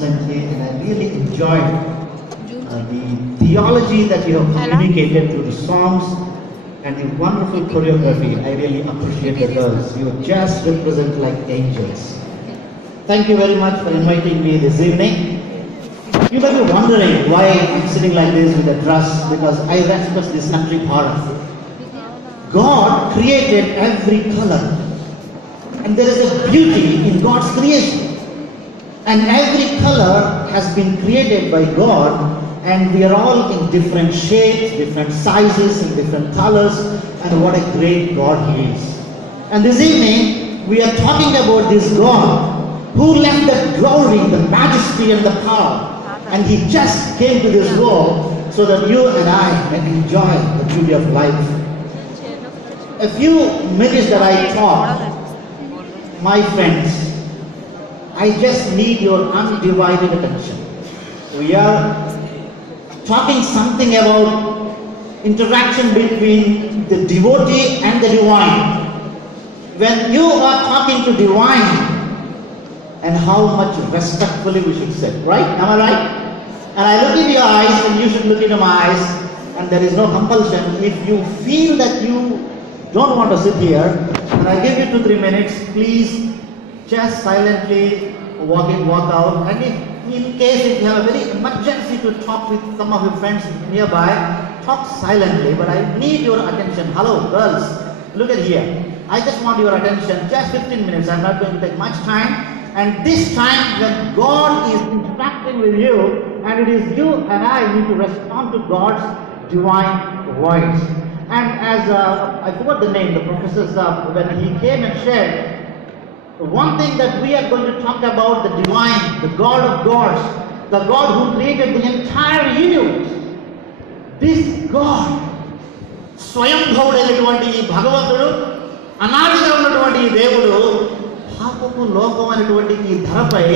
excellently, and I really enjoyed the theology that you have communicated through the songs and the wonderful choreography. I really appreciate the girls. You just represent like angels. Thank you very much for inviting me this evening. You may be wondering why I'm sitting like this with a dress, because I respect this country part. God created every color, and there is a beauty in God's creation. And every color has been created by God, and we are all in different shapes, different sizes, and different colors, and what a great God He is. And this evening, we are talking about this God who left the glory, the majesty, and the power, and He just came to this world so that you and I may enjoy the beauty of life. A few minutes that I talk, my friends, I just need your undivided attention. We are talking something about interaction between the devotee and the divine. When you are talking to divine, and how much respectfully we should say, right? Am I right? And I look in your eyes, and you should look into my eyes, and there is no compulsion. If you feel that you don't want to sit here, and I give you 2-3 minutes, please just silently walk in, walk out. And in case if you have a very emergency to talk with some of your friends nearby, talk silently, but I need your attention. Hello, girls, look at here. I just want your attention, just 15 minutes. I'm not going to take much time. And this time when God is interacting with you, and it is you and I need to respond to God's divine voice. And as I forgot the name, the professor, when he came and shared, one thing that we are going to talk about, the divine, the God of gods, the God who created the entire universe. This God, స్వయంభవుడైనటువంటి ఈ భగవంతుడు, అనాదిగా ఉన్నటువంటి ఈ దేవుడు, పాపపు లోకమైనటువంటి ఈ ధరపై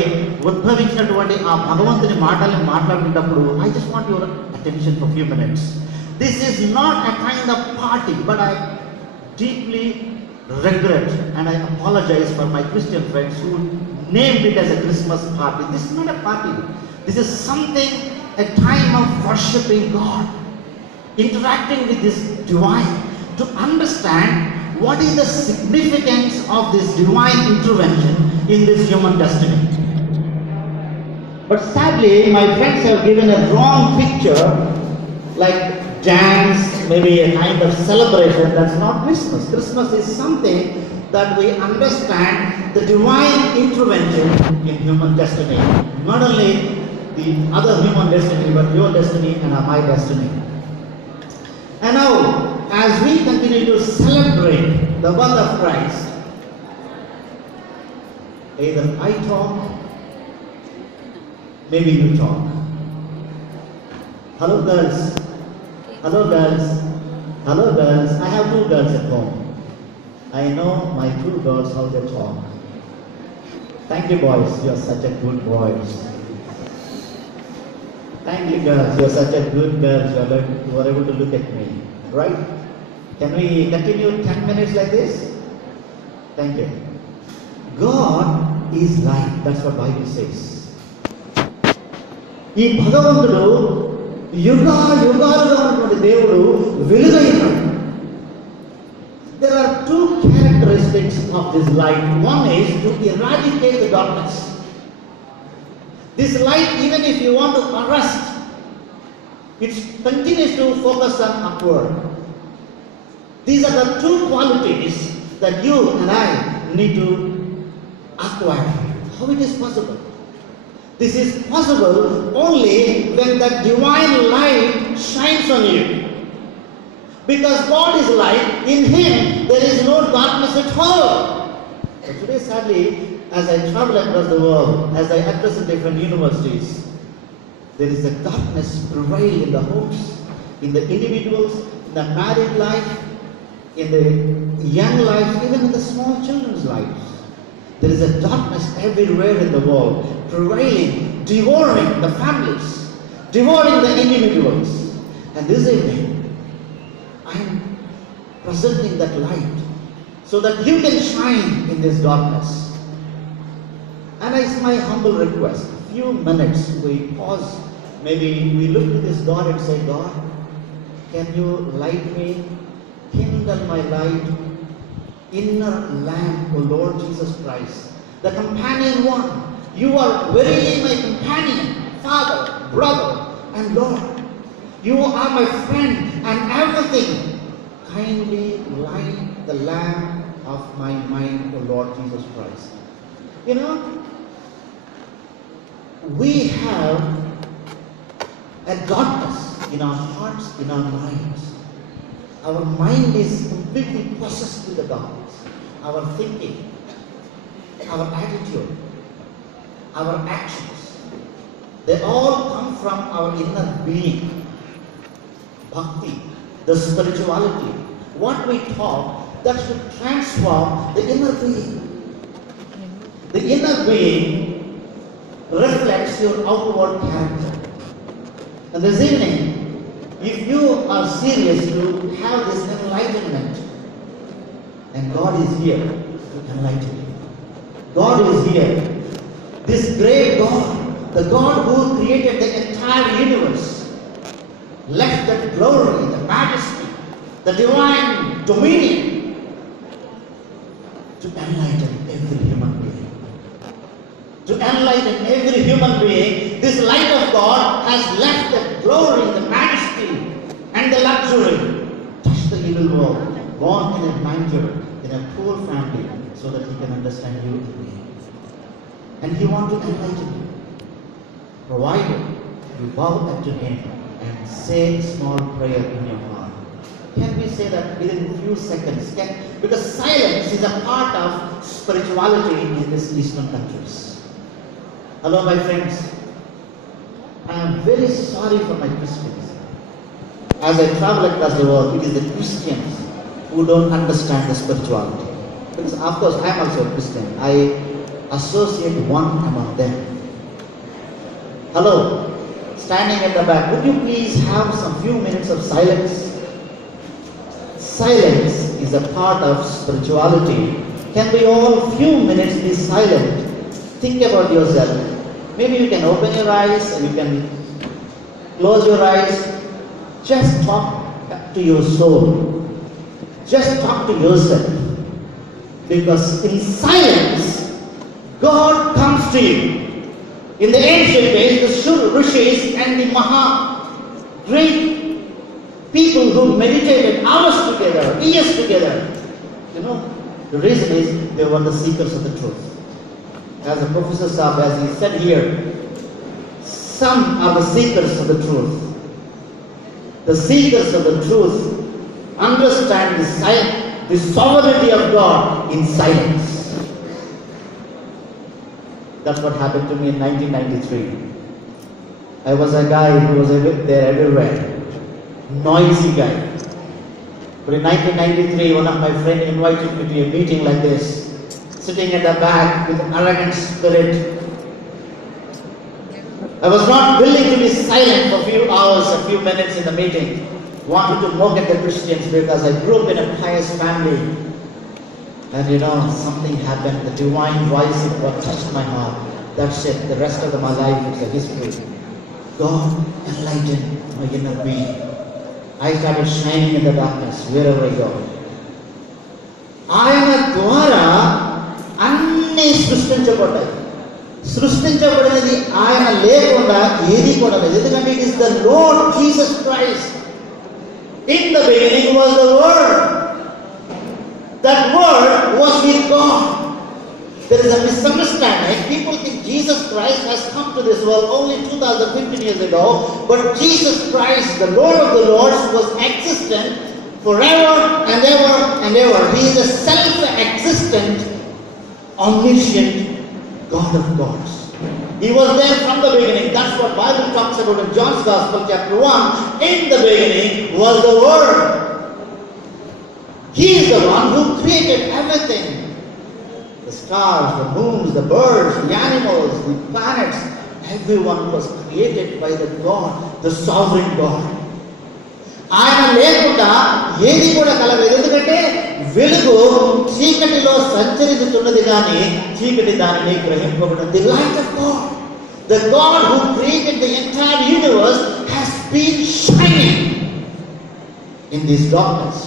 ఉద్భవించినటువంటి ఆ భగవంతుని మాటలను మాట్లాడుతున్నప్పుడు, I just want your attention for a few minutes. This is not a kind of party, but I deeply regret and I apologize for my Christian friends who named it as a Christmas party. This is not a party. This is something, a time of worshiping God, interacting with this divine, to understand what is the significance of this divine intervention in this human destiny. But sadly, my friends have given a wrong picture, like dance, maybe a kind of celebration. That's not Christmas. Christmas is something that we understand the divine intervention in human destiny. Not only the other human destiny, but your destiny and my destiny. And now, as we continue to celebrate the birth of Christ, either I talk, maybe you talk. Hello girls. Hello girls. Hello girls. I have 2 girls at home. I know my 2 girls how they talk. Thank you boys. You are such a good boys. Thank you girls. You are such a good girls. You are able to look at me. Right? Can we continue 10 minutes like this? Thank you. God is light. That's what Bible says. ఈ భగవంతుడు యుగాలుగా ఉన్నటువంటి దేవుడు వెలుగైనాడు. There are 2 characteristics of this light. One is to eradicate the darkness. This light, even if you want to arrest, it continues to focus on upward. These are the 2 qualities that you and I need to acquire. How it is possible? This is possible only when that divine light shines on you. Because God is light, in Him there is no darkness at all. But today, sadly, as I travel across the world, as I address different universities, there is a darkness prevail in the homes, in the individuals, in the married life, in the young life, even in the small children's lives. There is a darkness everywhere in the world, prevailing, devouring the families, devouring the individuals. And this evening, I am presenting that light so that you can shine in this darkness. And it's my humble request. few minutes we pause, maybe we look to this God and say, God, can you light me, kindle my light, inner lamp, O Lord Jesus Christ, the companion one. You are verily my companion, Father, brother, and Lord. You are my friend and everything. Kindly light the lamp of my mind, O Lord Jesus Christ. You know, we have a darkness in our hearts, in our minds. Our mind is completely possessed with the darkness. Our thinking, our attitude, our actions, they all come from our inner being. Bhakti, the spirituality, what we talk, that should transform the inner being. The inner being reflects your outward character. And this evening, if you are serious to have this enlightenment, and God is here to enlighten you. God is here. This great God, the God who created the entire universe, left that glory, the majesty, the divine dominion to enlighten every human being. To enlighten every human being, this light of God has left the glory, the majesty, and the luxury, touch the evil world, born in a manger, in a poor family, so that he can understand you and me. And he wants to enlighten you, provided you bow unto him and say a small prayer in your heart. Can we say that within a few seconds? Because silence is a part of spirituality in these Eastern countries. Hello, my friends. I am very sorry for my Christians. As I travel across the world, it is the Christians who don't understand the spirituality. Because of course I am also a Christian. I associate one among them. Hello, standing at the back, would you please have some few minutes of silence? Silence is a part of spirituality. Can we all few minutes be silent? Think about yourself. Maybe you can open your eyes and you can close your eyes. Just talk to your soul. Just talk to yourself. Because in silence, God comes to you. In the ancient days, the Rishis and the great people who meditated hours together, years together. You know, the reason is they were the seekers of the truth. As a Professor Saab, as he said here, some are the seekers of the truth. The seekers of the truth understand the sovereignty of God in silence. That's what happened to me in 1993. I was a guy who was there everywhere. Noisy guy. But in 1993, one of my friends invited me to a meeting like this, sitting at the back with an arrogant spirit. I was not willing to be silent for a few hours, a few minutes in the meeting. Wanted to mock at the Christians because I grew up in a pious family. And you know, something happened, the divine voice of God touched my heart. That's it, the rest of my life is a history. God enlightened my inner being. I started shining in the darkness wherever I go. ఆయన ద్వారా అన్ని సృష్టించబడ్డాయి. సృష్టించబడినది ఆయన లేకుండా ఏది కూడా లేదు. ఎందుకంటే it is the lord Jesus Christ. In the beginning was the Word. That Word was with God. There is a misunderstanding. People think Jesus Christ has come to this world only 2015 years ago, but Jesus Christ, the Lord of the Lords, was existent forever and ever and ever. He is a self-existent, omniscient God of gods. He was there from the beginning. That's what Bible talks about in John's Gospel, chapter 1. In the beginning was the Word. He is the one who created everything. The stars, the moons, the birds, the animals, the planets. Everyone was created by the God, the sovereign God. ఆయన లేకుండా ఏది కూడా కలగలేదు. ఎందుకంటే వెలుగు చీకటిలో సంచరించుతున్నది కానీ చీకటి దానిని గ్రహింపబడింది. The light of God, The God who created the entire universe has been shining in this darkness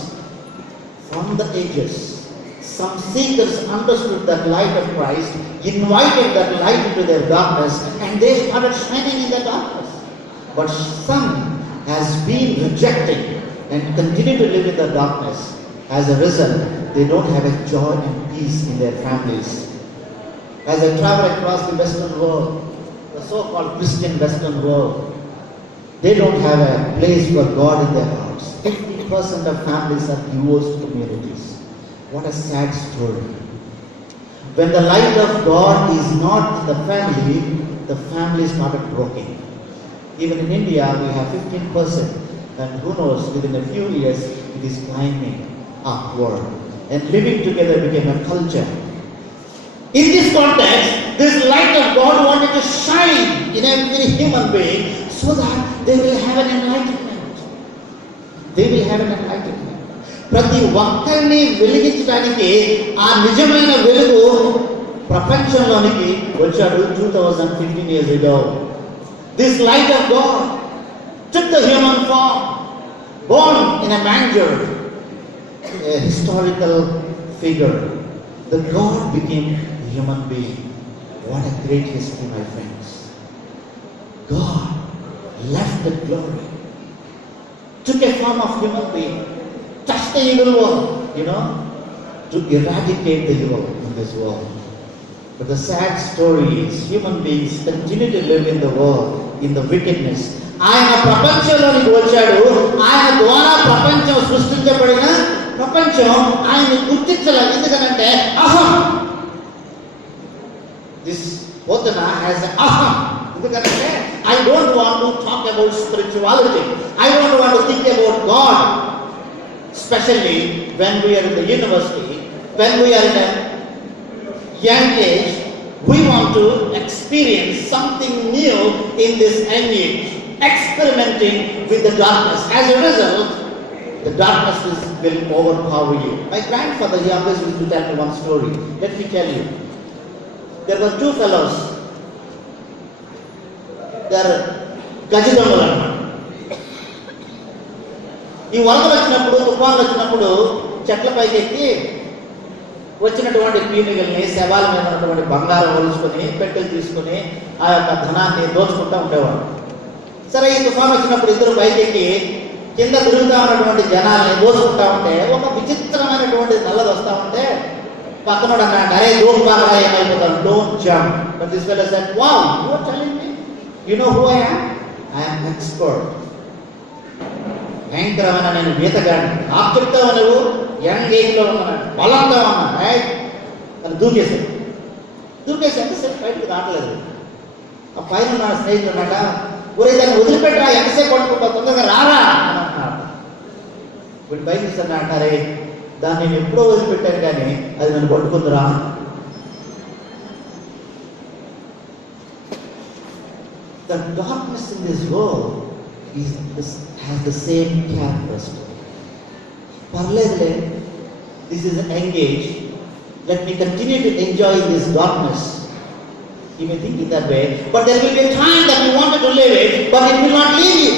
from the ages. Some seekers understood that light of Christ, invited that light into their darkness, and they started shining in the darkness. But some has been rejected and continue to live in the darkness. As a result, they don't have a joy and peace in their families. As I travel across the Western world, the so-called Christian Western world, they don't have a place for God in their hearts. 50% of families are divorced communities. What a sad story. When the light of God is not in the family started broken. Even in India, we have 15%, and who knows, within a few years, it is climbing upward. And living together became a culture. In this context, this light of God wanted to shine in every human being so that they will have an enlightenment. They will have an enlightenment. ప్రతి ఒక్కరిని వెలిగించడానికి ఆ నిజమైన వెలుగు ప్రపంచంలోనికి వచ్చాడు 2015 years ago. This light of God took the human form, born in a manger, a historical figure. The God became a human being. What a great history, my friends. God left the glory, took a form of human being, touched the evil world, to eradicate the evil in this world. But the sad story is human beings continue to live in the world, in the wickedness. ఆయన ప్రపంచంలోనికి వచ్చాడు. ఆయన ద్వారా ప్రపంచం సృష్టించబడిన ప్రపంచం ఆయన్ని గుర్తించలేదు. ఎందుకంటే అహం. This Bhodana has aham. ఎందుకంటే I don't want to talk about spirituality. I don't want to think about God. Especially when we are in the university, when we are in a young age, we want to experience something new in this young age, experimenting with the darkness. As a result, the darkness will overpower you. My grandfather, he always used to tell me one story. Let me tell you. There were two fellows. They are Gajidangalu. ఈ వరదలు వచ్చినప్పుడు, తుఫాన్లు వచ్చినప్పుడు చెట్ల పైకి ఎక్కి వచ్చినటువంటి పీనుగల్ని, శవాల మీద ఉన్నటువంటి బంగారం ఒలుచుకొని, పెట్టెలు తీసుకొని ఆ యొక్క ధనాన్ని దోచుకుంటూ ఉండేవాడు. సరే, ఈ తుఫాన్ వచ్చినప్పుడు ఇద్దరు పైకి ఎక్కి కింద తిరుగుతూ ఉన్నటువంటి జనాల్ని దోచుకుంటా ఉంటే ఒక విచిత్రమైనటువంటి నల్లది వస్తూ ఉంటే పక్కనోడు అన్నాడు, అరే దూరం బాగా ఏమైపోతాడు, don't jump. But this fellow said, wow, you are telling me, you know who I am expert. భయంకరమైన నేను ఈతగాడిని, నాకు చెప్తావు నువ్వు, యంగ్ ఏజ్లో ఉన్నాను, బలంగా ఉన్నా అని దూకేశాడు. ఎంతసేపు బయటకు రావట్లేదు. ఆ పైన నా స్నేహితుడు అన్నమాట, ఊరే దాన్ని వదిలిపెట్టరా, ఎంతసేపు పట్టుకుంటా, తొందరగా రారా అని అంటున్నాడు. వీడు బయట అంటారే, దాన్ని నేను ఎప్పుడో వదిలిపెట్టాను కానీ అది నన్ను పట్టుకుందిరా. The darkness in this world has the same characteristic. Parledle, this is an engage. Let me continue to enjoy this darkness. You may think in that way, but there will be a time that you wanted to live it, but it will not leave you.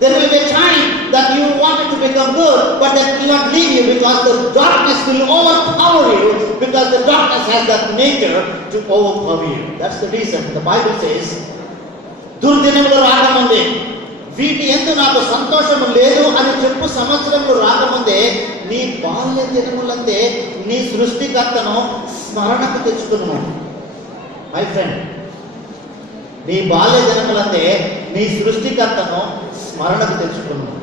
There will be a time that you wanted to become good, but that will not leave you because the darkness will overpower you, because the darkness has that nature to overpower you. That's the reason the Bible says, దుర్దినములు రాకముందే, వీటి యందు నాకు సంతోషము లేదు అని చెప్పు సంవత్సరములు రాకముందే నీ బాల్య దినములందే నీ సృష్టికర్తను స్మరణకు తెచ్చుకున్నాను. మై ఫ్రెండ్, నీ బాల్య దినములందే నీ సృష్టికర్తను స్మరణకు తెచ్చుకున్నాను.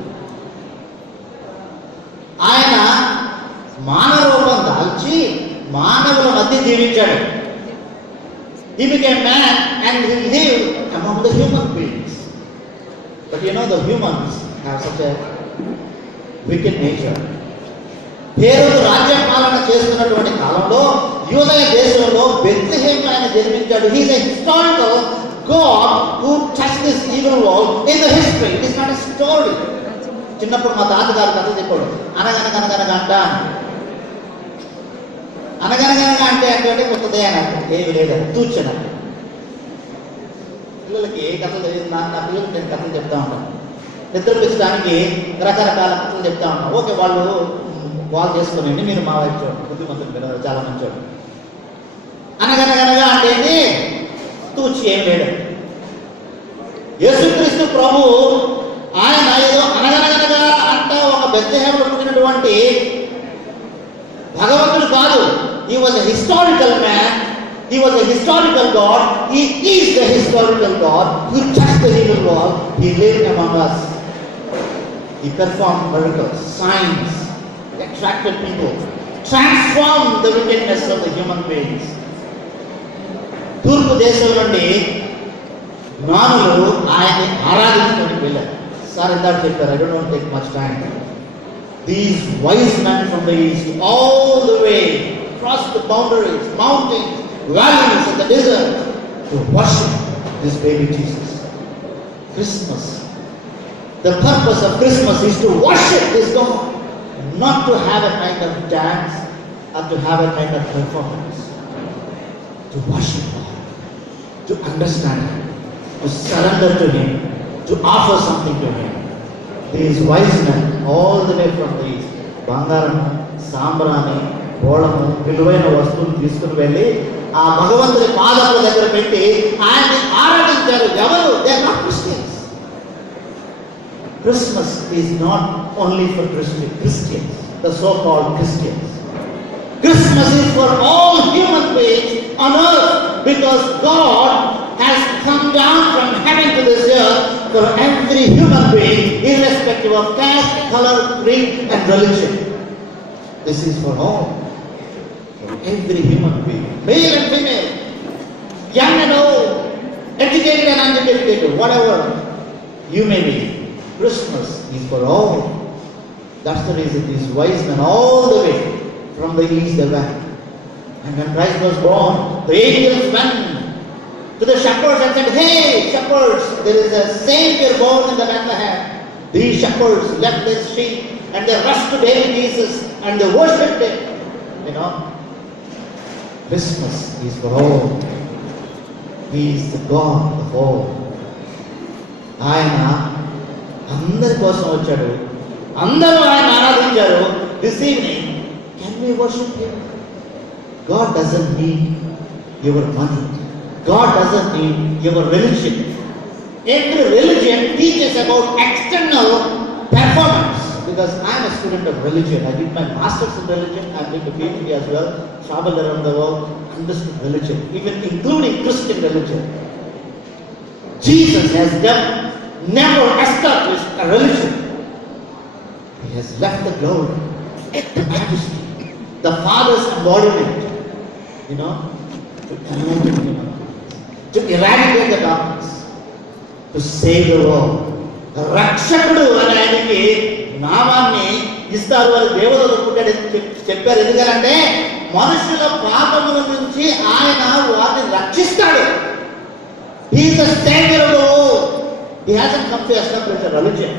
ఆయన మానవ రూపం దాల్చి మానవుల మధ్య జీవించాడు. He became man and he lived among the human beings. But the humans have such a wicked nature. హేరోదు రాజ్య పాలన చేస్తున్నటువంటి కాలంలో యూదయ దేశంలో బెత్లెహేములో ఆయన జన్మించాడు. He is a historical God who touched this evil world in the history. It is not a story. చిన్నప్పుడు మా తాతగారు కథ చెప్పాడు, అనగనగనగనగా అంట, అనగనగనగా అంటే కొత్తదే అని అర్థం, ఏమి లేదు, తూచన. పిల్లలకి కథలు చదివిందా, నా పిల్లలకి నేను కథలు చెప్తా ఉంటాను. నిద్రపించడానికి రకరకాల కథలు చెప్తా ఉంటాను. ఓకే, వాళ్ళు చేసుకునేయండి, మీరు మా వైపు చూడండి, బుద్ధిమంతులు పిల్లలు చాలా మంచోడు. అనగనగనగా అంటే ఏంటి, తూచి ఏం లేడు. యేసుక్రీస్తు ప్రభు ఆయన ఏదో అనగనగనగా అంటే ఒక బెత్లెహేములో పుట్టినటువంటి భగవంతుడు కాదు. He was a historical man. He was a historical God. He is the historical God who touched the evil world. He lived among us. He performed miracles, signs, attracted people, transformed the wickedness of the human beings. తూర్పు దేశం నుండి జ్ఞానులు ఆయన్ని ఆరాధించుకొని వెళ్ళారు. Sir ఇందాక చెప్పారు, I don't want to take much time. These wise men from the east all the way across the boundaries, mountains, valleys and the desert to worship this baby Jesus. Christmas. The purpose of Christmas is to worship this God, not to have a kind of dance or to have a kind of performance. To worship God, to understand Him, to surrender to Him, to offer something to Him. These wise men all the way from the east, బంగారం, సాంబ్రాణి, గోళము, విలువైన వస్తువులు తీసుకుని వెళ్ళి ఆ భగవంతుని పాదముల దగ్గర పెట్టి ఆయన్ని ఆరాధించారు. ఎవరు? They are not Christians. Christmas is not only for Christians, the so-called Christians. Christmas is for all human beings on earth, because God has come down from heaven to this earth for every human being, irrespective of caste, color, creed and religion. This is for all, for every human being, male and female, young and old, educated and uneducated, whatever you may be. Christmas is for all. That's the reason these wise men all the way from the east they went. And when Christ was born, the angels went to the shepherds and said, "Hey shepherds, there is a Savior born in the Bethlehem." These shepherds left their sheep and they rushed to baby Jesus and they worshipped Him. You know, Christmas is for all. He is the God of all. ఆయన అందరి కోసం వచ్చాడు, అందరూ ఆయన ఆరాధించారు. This evening, can we worship Him? God doesn't need your money. God doesn't need your religion. Every religion teaches about external performance. Because I am a student of religion. I did my master's in religion. I did a PhD as well. Traveled around the world, understood religion, even including Christian religion. Jesus has never established a religion. He has left the glory, the majesty, the Father's embodiment, you know, to illuminate human beings, to eradicate the darkness, to save the world. రక్షకుడు అనే ఆయనకి నామాన్ని ఇస్తారు, అని దేవుడు పుట్టాడని చెప్పారు. ఎందుకంటే మనుషుల పాపముల నుంచి ఆయన వారిని రక్షిస్తాడు. He is the Savior of the world. He hasn't come to establish a religion.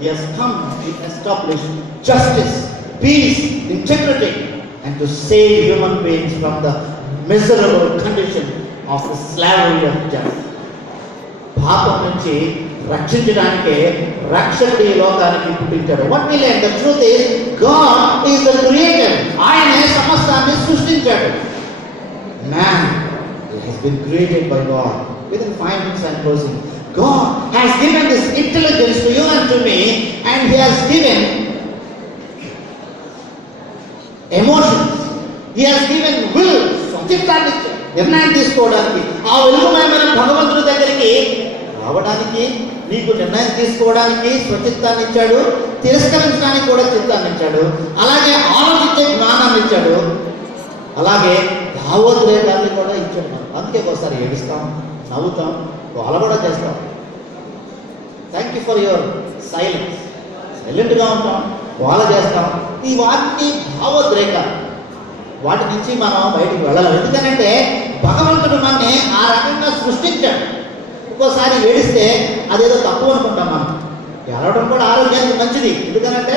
He has come to establish justice, peace, integrity, and to save human beings from the miserable condition of the slavery of death. పాపం నుంచి రక్షించడానికే రక్షకుడు ఈ లోకానికి పుట్టించాడు. What we learn, the truth is, God is the creator. ఆయనే సమస్తాన్ని సృష్టించాడు. Man has been created by God. Within 5 minutes I'm closing. God has given this intelligence to you and to me, and He has given emotions. He has given will, స్వచిత్తాన్ని, నిర్ణయం తీసుకోవడానికి. ఆ వెలుగుమయమైన భగవంతుడి దగ్గరికి రావడానికి, నీకు నిర్ణయం తీసుకోవడానికి స్వచిత్తాన్ని ఇచ్చాడు, తిరస్కరించడానికి కూడా చిత్తాన్ని ఇచ్చాడు, అలాగే ఆలోచించే జ్ఞానాన్ని ఇచ్చాడు, అలాగే భావోద్రేకాన్ని కూడా ఇచ్చాడు. అందుకే ఒకసారి ఏడుస్తాం, నవ్వుతాం, గోల కూడా చేస్తాం. Thank you for your silence. సైలెంట్గా ఉంటాం, గోల చేస్తాం. ఈ వాటిని భావోద్రేకాలు, వాటి నుంచి మనం బయటికి వెళ్ళాలి. ఎందుకంటే భగవంతుడు మనని ఆ రకంగా సృష్టించాడు. ఒక్కోసారి ఏడిస్తే అదేదో తప్పు అనుకుంటాం. మనం ఏడవడం కూడా ఆరోగ్యానికి మంచిది. ఎందుకంటే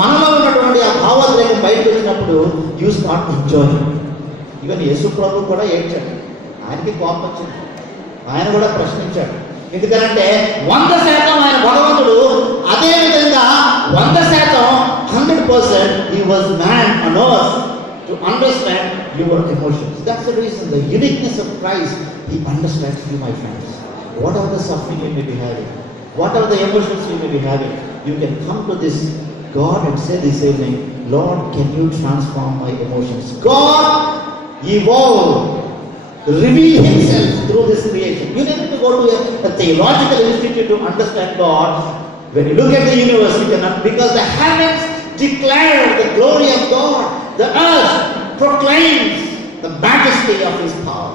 మనలో ఉన్నటువంటి ఆ భావోద్రేకం బయటకు వచ్చినప్పుడు యూ స్టార్ట్ ఎంజాయ్. ఈవెన్ యేసు ప్రభు కూడా ఏడ్చాడు, ఆయనకి కోపం వచ్చింది. ఆయన కూడా ప్రశ్నించాడు. ఎందుకంటే 100% ఆయన భగవంతుడు, అదే విధంగా 100% 100% he was man on earth to understand your emotions. That's the reason, the uniqueness of Christ. He understands you, my friends. Whatever the suffering you may be having, whatever the emotions you may be having, you can come to this God and say this evening, Lord, can you transform my emotions? God evolved, reveal himself through this creation. You don't need to go to a theological institute to understand God. When you look at the universe, you cannot, because the heavens declare the glory of God. The earth proclaims the majesty of his power.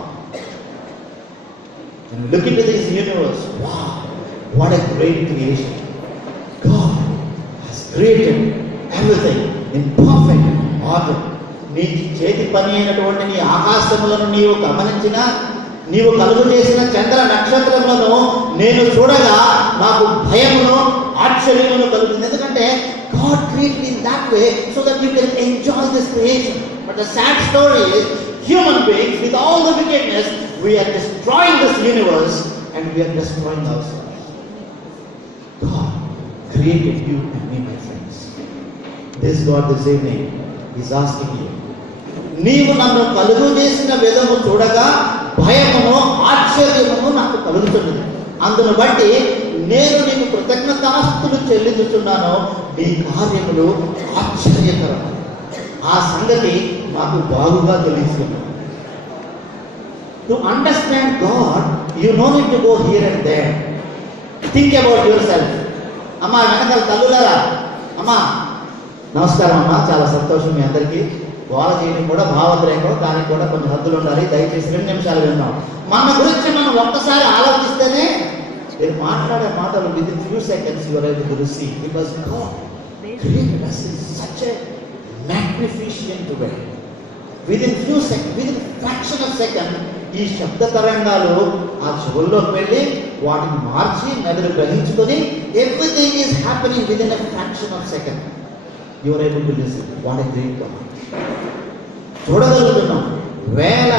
When you look into this universe, wow, what a great creation. God has created everything in perfect order. నీ చేతి పని అయినటువంటి నీ ఆకాశములను నీవు గమనించిన, నీవు కలుగు చేసిన చంద్ర నక్షత్రములను నేను చూడగా నాకు భయమును ఆశ్చర్యమును కలుగుతుంది. ఎందుకంటే God created in that way so that you can enjoy this creation. But the sad story is, human beings with all the wickedness, we are destroying this universe and we are destroying ourselves. God created you and me, my friends. This God this evening is asking you, నీవు నన్ను కలుగు చేసిన విధము చూడగా భయమును ఆశ్చర్యమును నాకు కలుగుతున్నది. అందును బట్టి నేను నీకు కృతజ్ఞతాస్తులు చెల్లించుతున్నాను. నీ కార్యములు ఆశ్చర్యకరం. ఆ సంగతి నాకు బాగుగా తెలుస్తుంది. To understand God, you no need to go here and there. Think about yourself. అమ్మా వెనకాల తల్లులారా, అమ్మా నమస్కారం అమ్మా, చాలా సంతోషం మీ అందరికీ. గోల చేయడం కూడా భావోద్రేకం, దానికి కూడా కొన్ని హద్దులు ఉండాలి. దయచేసి 2 నిమిషాలు విందాం. మన గురించి మనం ఒక్కసారి ఆలోచిస్తేనే నేను మాట్లాడే మాటలు within few seconds you are able to receive, because God created us in such a magnificent way. Within few seconds, within fraction of second, ఈ శబ్ద తరంగాలు ఆ చెవుల్లోకి వెళ్ళి వాటిని మార్చి మెదడు గ్రహించుకొని everything is happening within a fraction of second. You are able to listen. What a great God. చూడగలుగుతున్నాం. వేల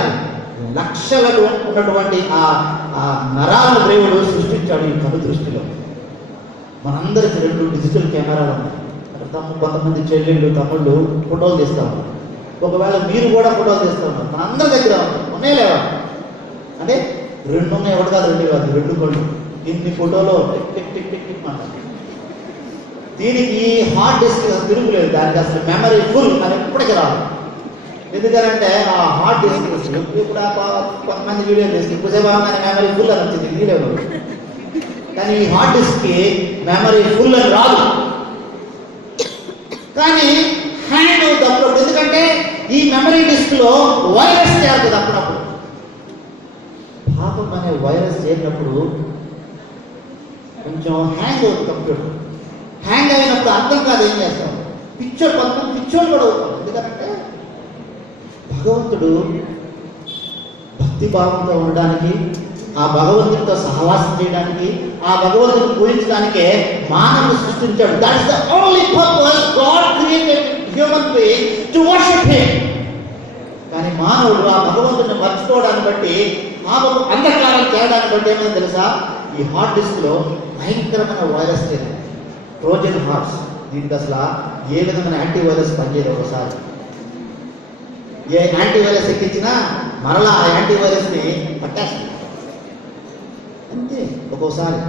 లక్షలలో ఉన్నటువంటి ఆ నరాల దేవుడు సృష్టించాడు ఈ కను దృష్టిలో. మనందరికి 2 డిజిటల్ కెమెరాలు ఉన్నాయి. కొంతమంది చెల్లెళ్ళు తమ్ముళ్ళు ఫోటోలు తీస్తాము. ఒకవేళ మీరు కూడా ఫోటోలు తీస్తూ ఉన్నారు. మనందరి దగ్గర ఉన్నాయి లేవా అంటే 2 ఉన్నాయి, 1 కాదు 2 కాదు 2 కళ్ళు. ఇన్ని ఫోటోలో tick tick tick tick tick మాట. దీనికి హార్డ్ డిస్క్ తిరుగులేదు. దానికి అసలు మెమరీ ఫుల్ అని ఎప్పటికీ రాదు. ఎందుకంటే ఆ హార్డ్ డిస్క్ ఇప్పుడు కొంతమంది వీడియో చేసి ఎక్కువసేపు మెమరీ ఫుల్ అని వచ్చింది వీడియోలో. కానీ ఈ హార్డ్ డిస్క్కి మెమరీ ఫుల్ అని రాదు. కానీ హ్యాంగ్ అవుతుంది అప్పుడు. ఎందుకంటే ఈ మెమరీ డిస్క్ లో వైరస్ చేరుతుంది అప్పుడప్పుడు. పాపం అనే వైరస్ చేరినప్పుడు కొంచెం హ్యాంగ్ అవుతుంది కంప్యూటర్. హ్యాంగ్ అయినప్పుడు అర్థం కాదు ఏం చేస్తాం. పిక్చర్ కొంతమంది పిక్చర్ కూడా అవుతాం. ఎందుకంటే భగవంతుడు భక్తి భావంతో ఉండడానికి, ఆ భగవంతుడితో సహవాసం చేయడానికి, ఆ భగవంతుడిని పూజించడానికే మానవుని సృష్టించాడు. That is the only purpose God created human being to worship him. కానీ మానవుడు ఆ భగవంతుడిని మర్చిపోవడాన్ని బట్టి, పాపం అంధకారం చేయడాన్ని బట్టి ఏమైనా తెలుసా, ఈ హార్డ్ డిస్క్ లో భయంకరమైన వైరస్ చేరింది. Trojan hearts. దీనికి అసలు ఏ విధమైన యాంటీవైరస్ పనిచేయదు. ఒకసారి ఏ యాంటీవైరస్ ఎక్కించినా మరలా ఆ యాంటీవైరస్ ని పట్టేస్తుంది అంతే ఒక్కోసారి.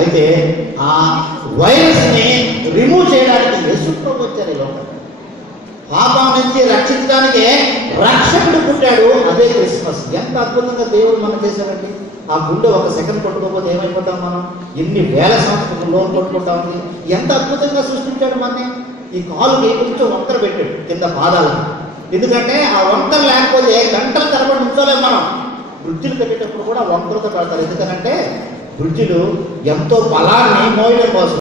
అయితే ఆ వైరస్ ని రిమూవ్ చేయడానికి యేసుప్రభువు వచ్చారు ఈ లోకం. పాపం నుంచి రక్షించడానికే రక్షకుడు పుట్టాడు. అదే క్రిస్మస్. ఎంత అద్భుతంగా దేవుడు మనం చేశారండి. ఆ గుండె 1 సెకండ్ కొట్టుకోకపోతే ఏమైపోతాం మనం? ఎన్ని వేల సంవత్సరాలు లోన్ కొట్టుకుంటా ఉంది. ఎంత అద్భుతంగా సృష్టించాడు మనని. ఈ కాలుకి కొంచెం వంకర పెట్టాడు కింద పాదాలకు. ఎందుకంటే ఆ వంకర లేకపోతే గంటల తరబడి నుంచోలేము మనం. బ్రిడ్జిలు కట్టేటప్పుడు కూడా వంకరతో పెడతారు. ఎందుకంటే బ్రిడ్జిలు ఎంతో బలాన్ని మోయడం కోసం.